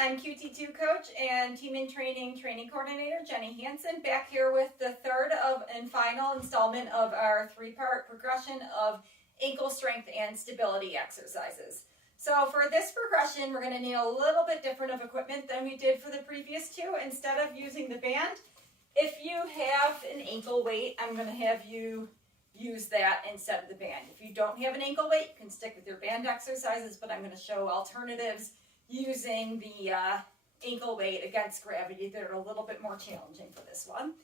I'm QT2 Coach and Team in Training Coordinator Jennie Hansen, back here with the third and final installment of our three-part progression of ankle strength and stability exercises. So for this progression, we're going to need a little bit different of equipment than we did for the previous two. Instead of using the band, if you have an ankle weight, I'm going to have you use that instead of the band. If you don't have an ankle weight, you can stick with your band exercises, but I'm going to show alternatives using the ankle weight against gravity that are a little bit more challenging for this one.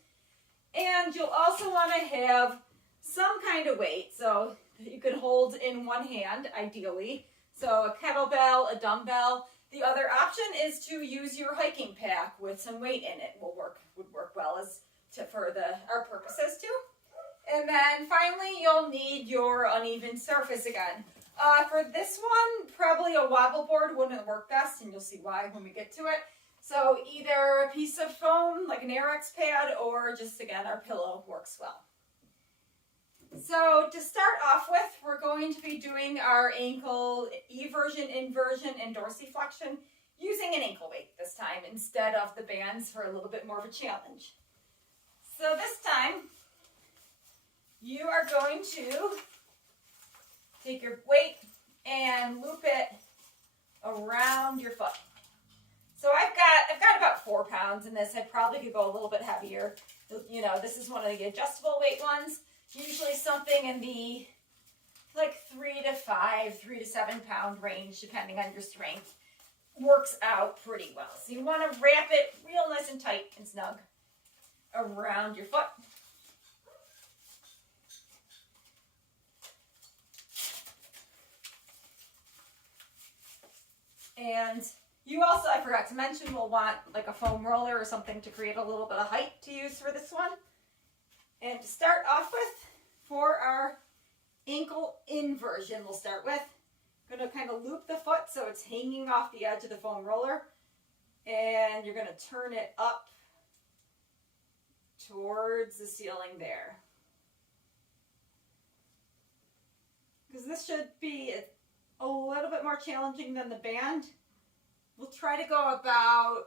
And you'll also want to have some kind of weight, so that you can hold in one hand, ideally. So a kettlebell, a dumbbell. The other option is to use your hiking pack with some weight in it. Would work well for our purposes too. And then finally, you'll need your uneven surface again. For this one, probably a wobble board wouldn't work best, and you'll see why when we get to it. So either a piece of foam, like an Airex pad, or just, again, our pillow works well. So to start off with, we're going to be doing our ankle eversion, inversion, and dorsiflexion using an ankle weight this time instead of the bands for a little bit more of a challenge. So this time, you are going to take your weight and loop it around your foot. So I've got about 4 pounds in this. I probably could go a little bit heavier. You know, this is one of the adjustable weight ones. Usually something in the like 3 to 7 pound range, depending on your strength, works out pretty well. So you want to wrap it real nice and tight and snug around your foot. And you also, I forgot to mention, will want like a foam roller or something to create a little bit of height to use for this one. And to start off with, for our ankle inversion, we'll start with, I'm going to kind of loop the foot so it's hanging off the edge of the foam roller. And you're going to turn it up towards the ceiling there. Because this should be a little bit more challenging than the band. We'll try to go about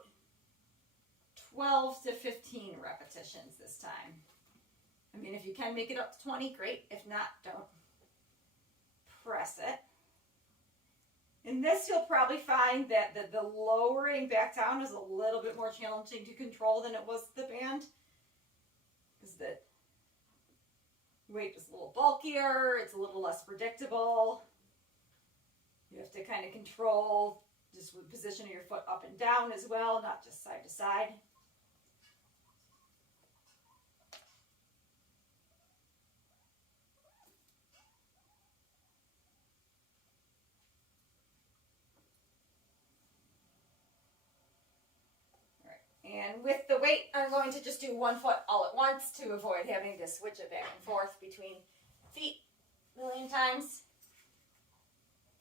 12 to 15 repetitions this time. I mean, if you can make it up to 20, great. If not, don't press it. In this, you'll probably find that the lowering back down is a little bit more challenging to control than it was the band, because the weight is a little bulkier, it's a little less predictable. You have to kind of control just the position of your foot up and down as well, not just side to side. All right. And with the weight, I'm going to just do one foot all at once to avoid having to switch it back and forth between feet a million times.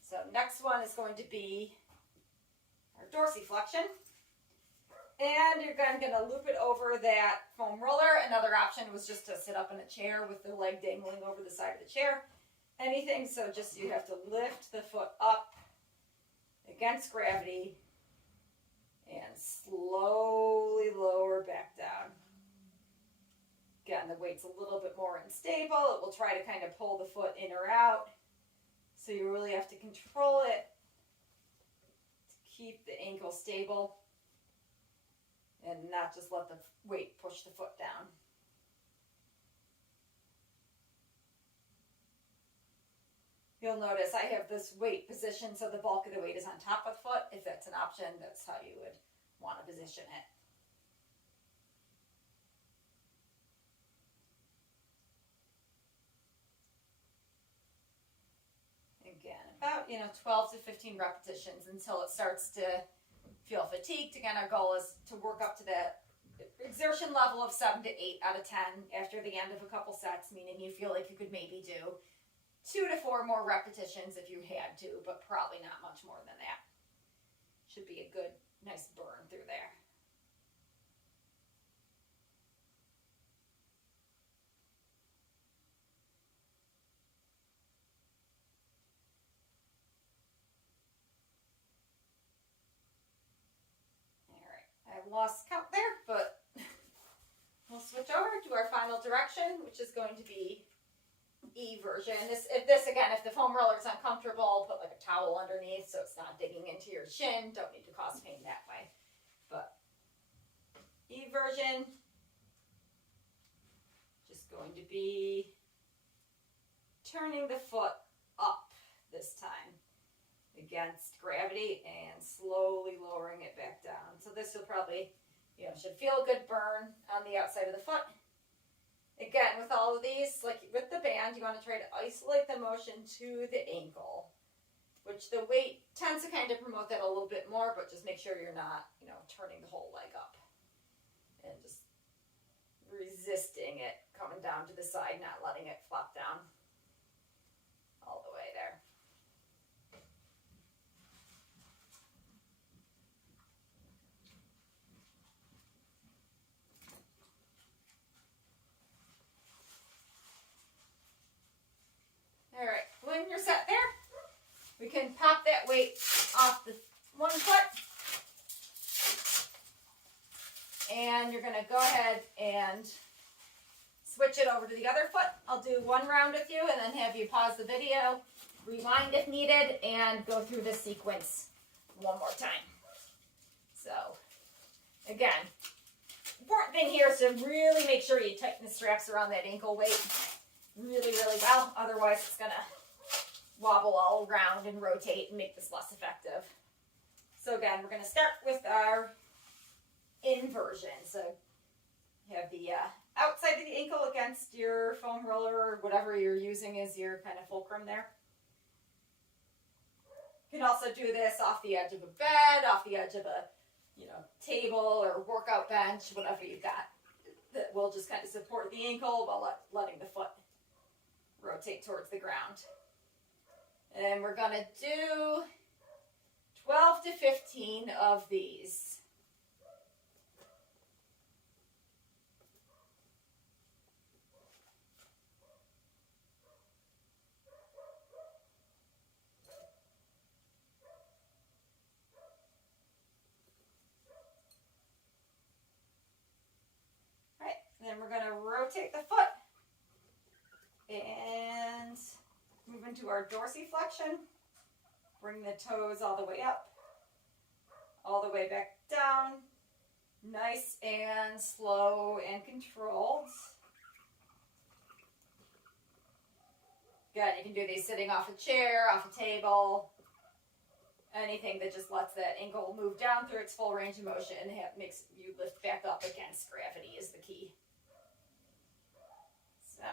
So next one is going to be our dorsiflexion. And you're going to loop it over that foam roller. Another option was just to sit up in a chair with the leg dangling over the side of the chair. Anything, so just you have to lift the foot up against gravity and slowly lower back down. Again, the weight's a little bit more unstable. It will try to kind of pull the foot in or out. So you really have to control it to keep the ankle stable and not just let the weight push the foot down. You'll notice I have this weight position so the bulk of the weight is on top of the foot. If that's an option, that's how you would want to position it. Again, about 12 to 15 repetitions until it starts to feel fatigued. Again, our goal is to work up to that exertion level of 7 to 8 out of 10 after the end of a couple sets, meaning you feel like you could maybe do 2 to 4 more repetitions if you had to, but probably not much more than that. Should be a good, nice burn through there. lost count there, but we'll switch over to our final direction, which is going to be eversion. If the foam roller is uncomfortable, put like a towel underneath so it's not digging into your shin. Don't need to cause pain that way. But eversion, just going to be turning the foot up this time against gravity and slowly lowering it back down. So this will probably, should feel a good burn on the outside of the foot. Again, with all of these, like with the band, you want to try to isolate the motion to the ankle, which the weight tends to kind of promote that a little bit more, but just make sure you're not, turning the whole leg up and just resisting it coming down to the side, not letting it flop down all the way there. All right, when you're set there, we can pop that weight off the one foot, and you're gonna go ahead and switch it over to the other foot. I'll do one round with you and then have you pause the video, rewind if needed, and go through this sequence one more time. So, again, important thing here is to really make sure you tighten the straps around that ankle weight really, really well. Otherwise, it's going to wobble all around and rotate and make this less effective. So again, we're going to start with our inversion. So you have the outside of the ankle against your foam roller or whatever you're using as your kind of fulcrum there. You can also do this off the edge of a bed, off the edge of a table or workout bench, whatever you've got that will just kind of support the ankle while letting the foot rotate towards the ground. And we're going to do 12 to 15 of these. All right, then we're going to rotate the foot and move into our dorsiflexion. Bring the toes all the way up, all the way back down. Nice and slow and controlled. Again, you can do these sitting off a chair, off a table, anything that just lets that ankle move down through its full range of motion and makes you lift back up against gravity is the key. So.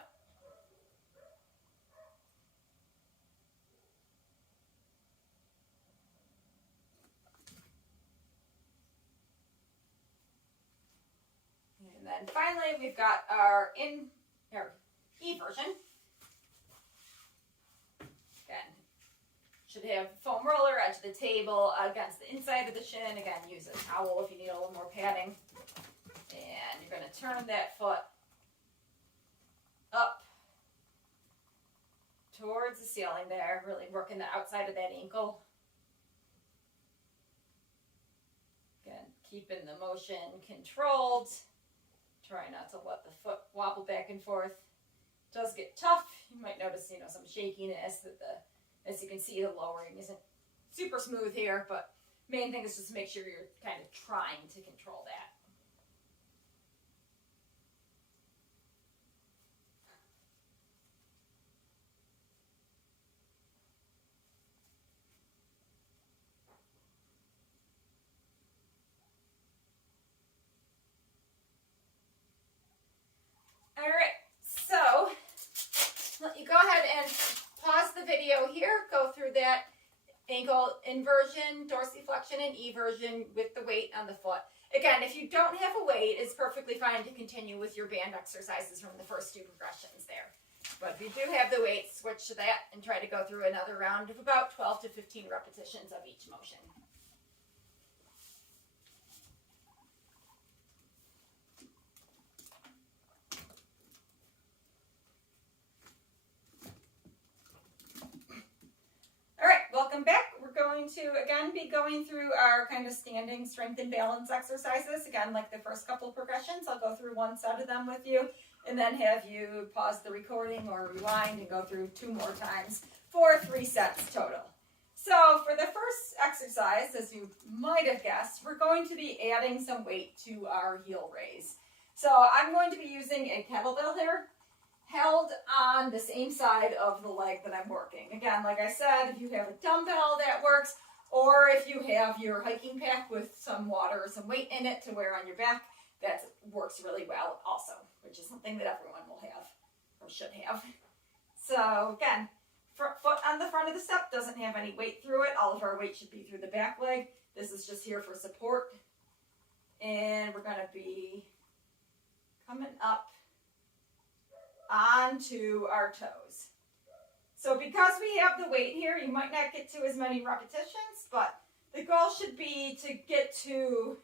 And then finally, we've got our eversion. Again, should have foam roller, edge of the table against the inside of the shin. Again, use a towel if you need a little more padding. And you're going to turn that foot up towards the ceiling there, really working the outside of that ankle. Again, keeping the motion controlled. Try not to let the foot wobble back and forth. It does get tough. You might notice, some shakiness that as you can see, the lowering isn't super smooth here, but main thing is just to make sure you're kind of trying to control that. All right, so let you go ahead and pause the video here, go through that ankle inversion, dorsiflexion, and eversion with the weight on the foot. Again, if you don't have a weight, it's perfectly fine to continue with your band exercises from the first two progressions there. But if you do have the weight, switch to that and try to go through another round of about 12 to 15 repetitions of each motion. Welcome back. We're going going to, again, be going through our kind of standing strength and balance exercises. Again, like the first couple of progressions, I'll go through one set of them with you and then have you pause the recording or rewind and go through 2 more times for 3 sets total. So for the first exercise, as you might have guessed, we're going to be adding some weight to our heel raise. So I'm going to be using a kettlebell here, held on the same side of the leg that I'm working. Again, like I said, if you have a dumbbell, that works, or if you have your hiking pack with some water or some weight in it to wear on your back, that works really well also, which is something that everyone will have, or should have. So again, foot on the front of the step doesn't have any weight through it. All of our weight should be through the back leg. This is just here for support. And we're going to be coming up onto our toes. So because we have the weight here, you might not get to as many repetitions, but the goal should be to get to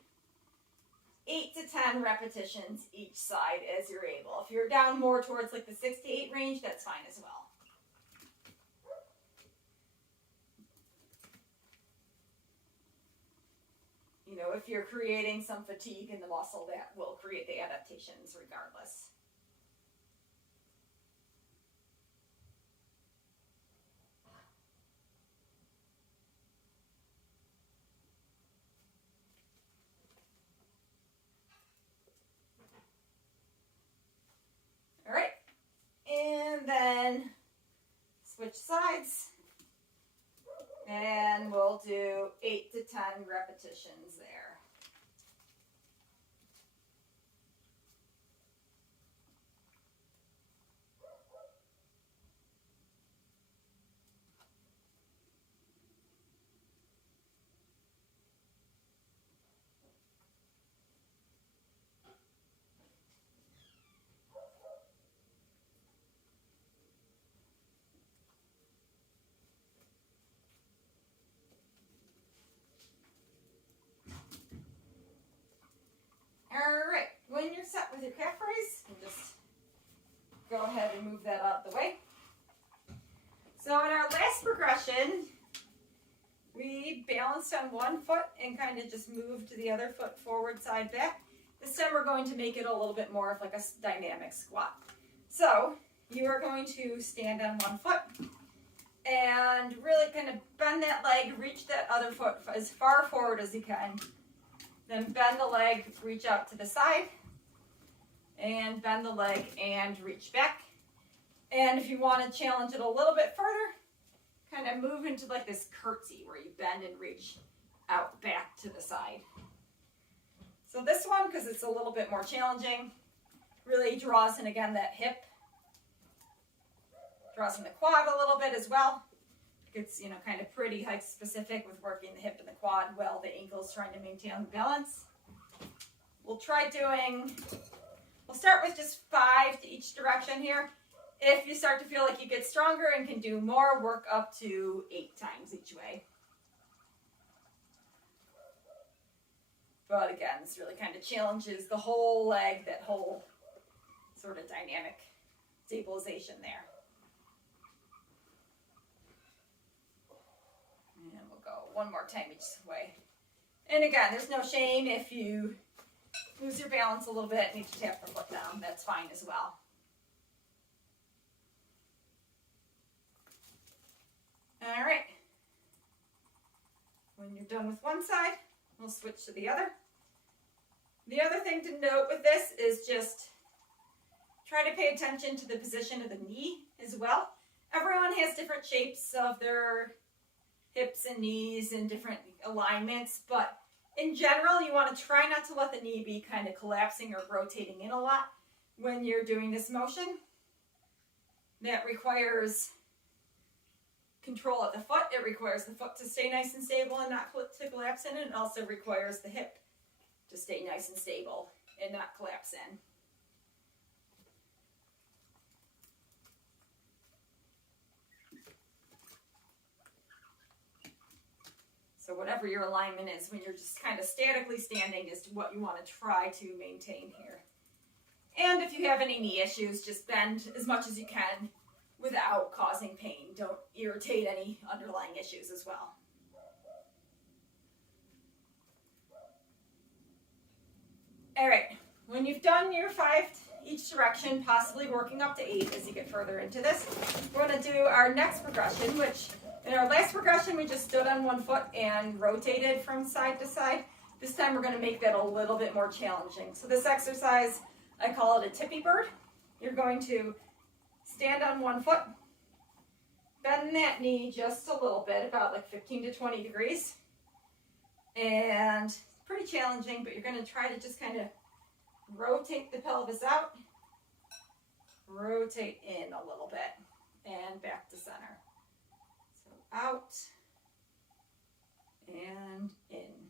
8 to 10 repetitions each side as you're able. If you're down more towards like the 6 to 8 range, that's fine as well. You know, if you're creating some fatigue in the muscle, that will create the adaptations regardless. All right, and then switch sides. And we'll do 8 to 10 repetitions there. Alright, when you're set with your calf raise, you just go ahead and move that out of the way. So in our last progression, we balanced on one foot and kind of just moved the other foot forward, side, back. This time we're going to make it a little bit more of like a dynamic squat. So you are going to stand on one foot and really kind of bend that leg, reach that other foot as far forward as you can. Then bend the leg, reach out to the side, and bend the leg and reach back. And if you want to challenge it a little bit further, kind of move into like this curtsy where you bend and reach out back to the side. So this one, because it's a little bit more challenging, really draws in again that hip, draws in the quad a little bit as well. It's, you know, kind of pretty height specific with working the hip and the quad while the ankle's trying to maintain balance. We'll start with just 5 to each direction here. If you start to feel like you get stronger and can do more, work up to 8 times each way. But again, this really kind of challenges the whole leg, that whole sort of dynamic stabilization there. And we'll go one more time each way. And again, there's no shame if you lose your balance a little bit and need to tap the foot down. That's fine as well. All right. When you're done with one side, we'll switch to the other. The other thing to note with this is just try to pay attention to the position of the knee as well. Everyone has different shapes of their hips and knees and different alignments, but in general, you want to try not to let the knee be kind of collapsing or rotating in a lot when you're doing this motion. That requires control of the foot. It requires the foot to stay nice and stable and not to collapse in. And it also requires the hip to stay nice and stable and not collapse in. So whatever your alignment is when you're just kind of statically standing is what you want to try to maintain here. And if you have any knee issues, just bend as much as you can without causing pain. Don't irritate any underlying issues as well. All right, when you've done your 5 each direction, possibly working up to 8 as you get further into this, we're going to do our next progression, which in our last progression we just stood on one foot and rotated from side to side. This time we're going to make that a little bit more challenging. So this exercise, I call it a tippy bird. You're going to stand on one foot, bend that knee just a little bit, about like 15 to 20 degrees. And it's pretty challenging, but you're going to try to just kind of rotate the pelvis out, rotate in a little bit, and back to center. So out and in.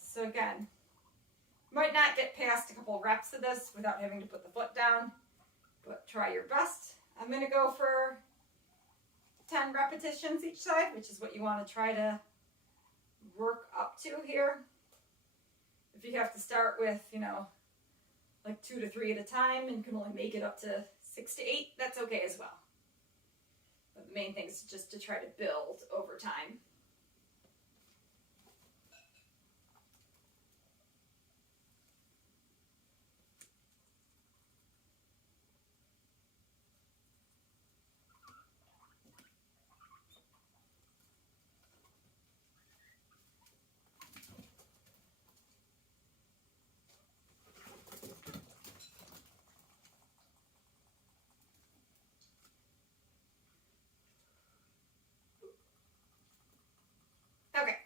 So again, might not get past a couple reps of this without having to put the foot down, but try your best. I'm going to go for 10 repetitions each side, which is what you want to try to work up to here. If you have to start with, like 2 to 3 at a time and can only make it up to 6 to 8, that's okay as well. But the main thing is just to try to build over time. Okay,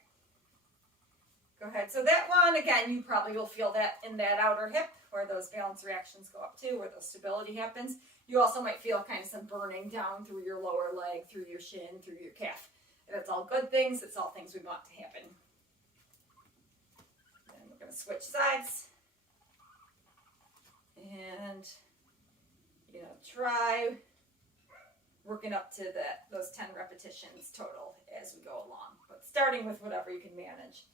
go ahead. So that one, again, you probably will feel that in that outer hip where those balance reactions go up to, where the stability happens. You also might feel kind of some burning down through your lower leg, through your shin, through your calf. That's all good things. It's all things we want to happen. And we're going to switch sides. And, try working up to those 10 repetitions total as we go along. But starting with whatever you can manage.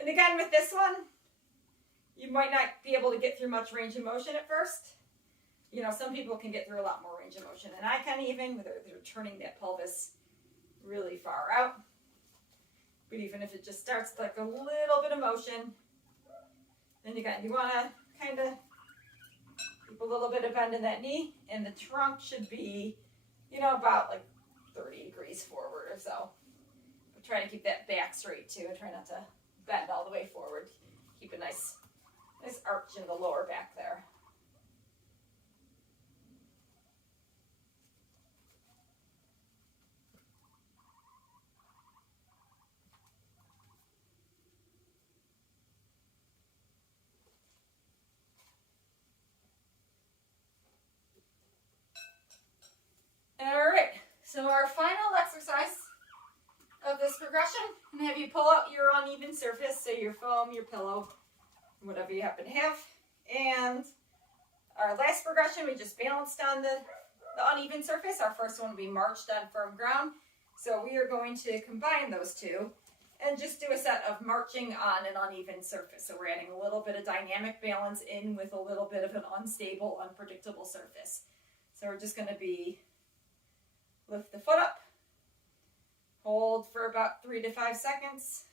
And again, with this one, you might not be able to get through much range of motion at first. Some people can get through a lot more range of motion, and I can even, whether they're turning that pelvis really far out. But even if it just starts like a little bit of motion, then again, you want to kind of keep a little bit of bend in that knee, and the trunk should be, about like 30 degrees forward or so. But try to keep that back straight too, and try not to bend all the way forward. Keep a nice arch in the lower back there. All right, so our final exercise of this progression, I'm going to have you pull out your uneven surface, so your foam, your pillow, whatever you happen to have. And our last progression, we just balanced on the uneven surface. Our first one, we marched on firm ground. So we are going to combine those two and just do a set of marching on an uneven surface. So we're adding a little bit of dynamic balance in with a little bit of an unstable, unpredictable surface. So we're just going to be lift the foot up, hold for about 3 to 5 seconds,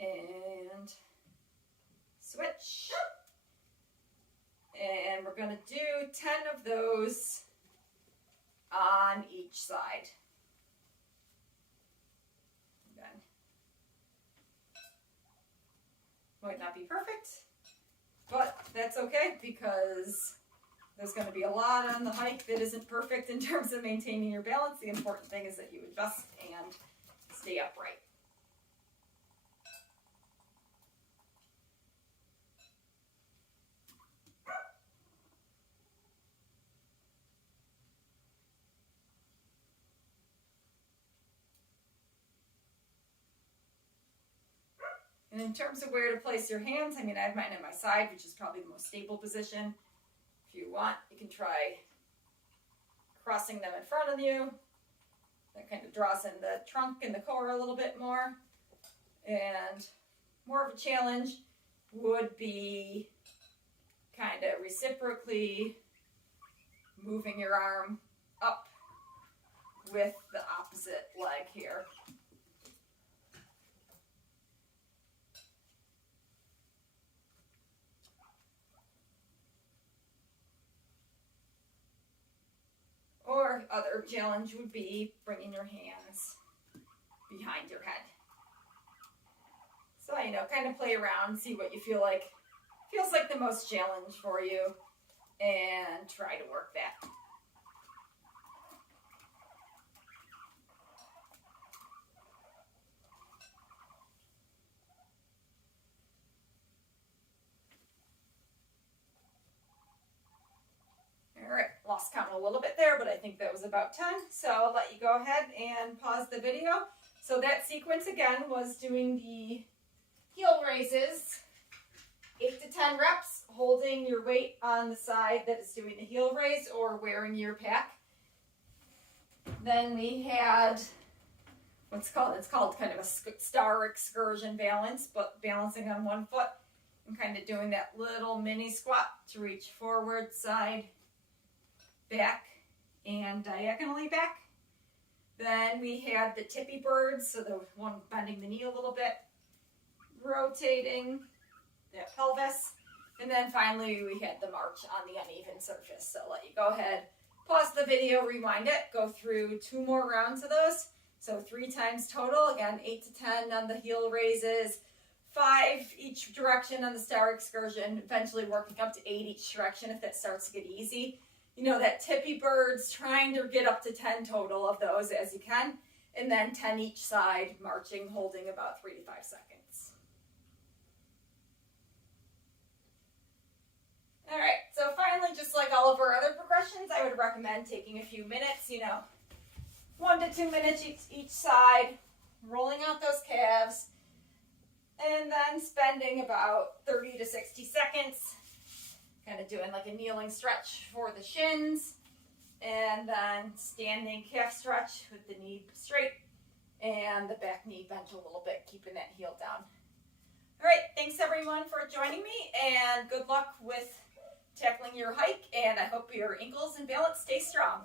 and switch. And we're going to do 10 of those on each side. Again. Might not be perfect, but that's okay because there's going to be a lot on the hike that isn't perfect in terms of maintaining your balance. The important thing is that you adjust and stay upright. And in terms of where to place your hands, I have mine at my side, which is probably the most stable position. If you want, you can try crossing them in front of you. That kind of draws in the trunk and the core a little bit more. And more of a challenge would be kind of reciprocally moving your arm up with the opposite leg here. other challenge would be bringing your hands behind your head. So, kind of play around, see what you feel like feels like the most challenge for you, and try to work that. All right, lost count a little bit there, but I think that was about 10. So I'll let you go ahead and pause the video. So that sequence again was doing the heel raises, 8 to 10 reps, holding your weight on the side that is doing the heel raise or wearing your pack. Then we had it's called kind of a star excursion balance, but balancing on one foot and kind of doing that little mini squat to reach forward, side, back, and diagonally back. Then we had the tippy birds, so the one bending the knee a little bit, rotating that pelvis, and then finally we had the march on the uneven surface. So I'll let you go ahead, pause the video, rewind it, go through 2 more rounds of those. So 3 times total, again 8 to 10 on the heel raises, 5 each direction on the star excursion, eventually working up to 8 each direction if that starts to get easy. That tippy birds, trying to get up to 10 total of those as you can, and then 10 each side, marching, holding about 3 to 5 seconds. All right, so finally, just like all of our other progressions, I would recommend taking a few minutes, 1 to 2 minutes each side, rolling out those calves, and then spending about 30 to 60 seconds kind of doing like a kneeling stretch for the shins, and then standing calf stretch with the knee straight and the back knee bent a little bit, keeping that heel down. All right, thanks everyone for joining me, and good luck with tackling your hike, and I hope your ankles and balance stay strong.